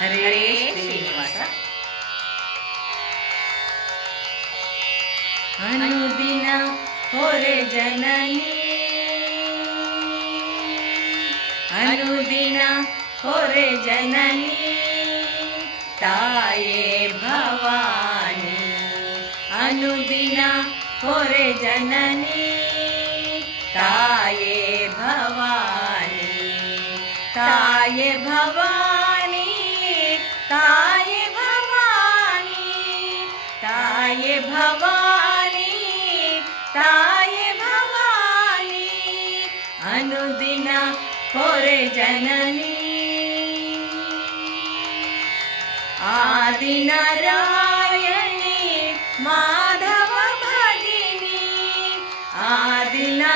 हरे हरे श्रीनिवास। अनुदिन होरे जननी। अनुदिन होरे जननी। ताये भवानी। अनुदिन होरे जननी। ताये भवानी। ताये भवानी। जननी। आदिनारायणि माधव भगिनी। आदिनारायणि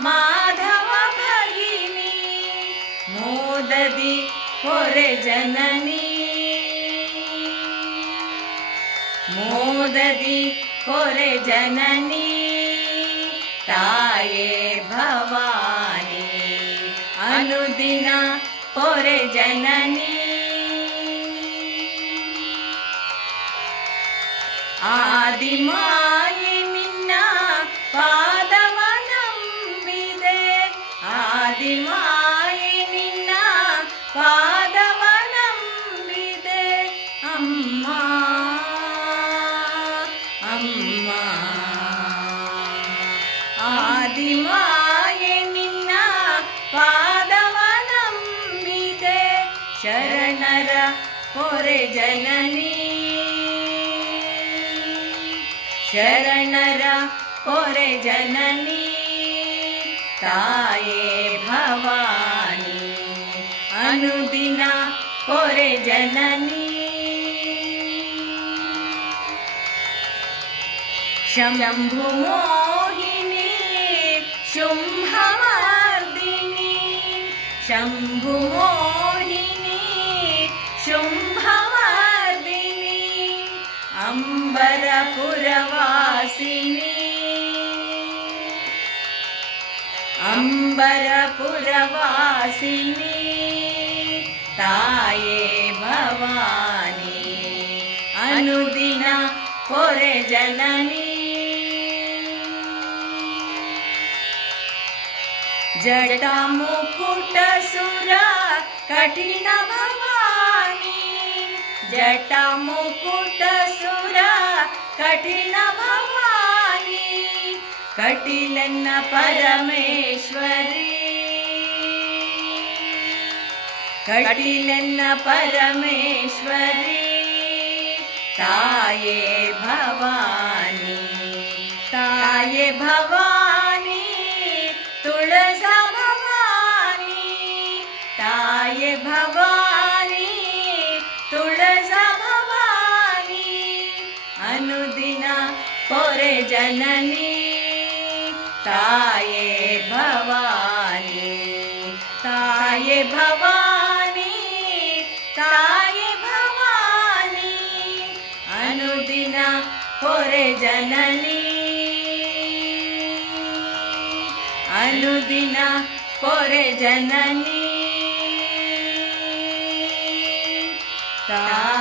माधव भगिनी। मोददि होरजननी मोददि होरे जननी। ताये भवा দিনা পরে জননী ആദിമായി നിന്ന പാദവനമ്പിതേ ആദിമായി നിന്ന പാദവനമ്പിതേ അമ്മ അമ്മ ആദിമായി शरणर पोरेजननी शरणर पोरेजननी ताये भवानी। अनुदिना पोरे जननी। शम्भुमोहिनी शुम्भादिनी शम्भुमोहिनी అంబరపురవాసిని. అంబరపురవాసిని తాయే భవాని అనుదిన పొరె జనని. జటముకుటసుర కఠిన భవాని जटामुकुटसुरा कठिन भवानी कटिलन परमेश्वरी. कटिलन परमेश्वरी ताये भवानी. ताये भवानी तुळसा भवानी ताये भवानी. जननी ताये भवानी ताये भवानी ताये भवानी अनुदिन होरे जननी अनुदिन होरे जननी ता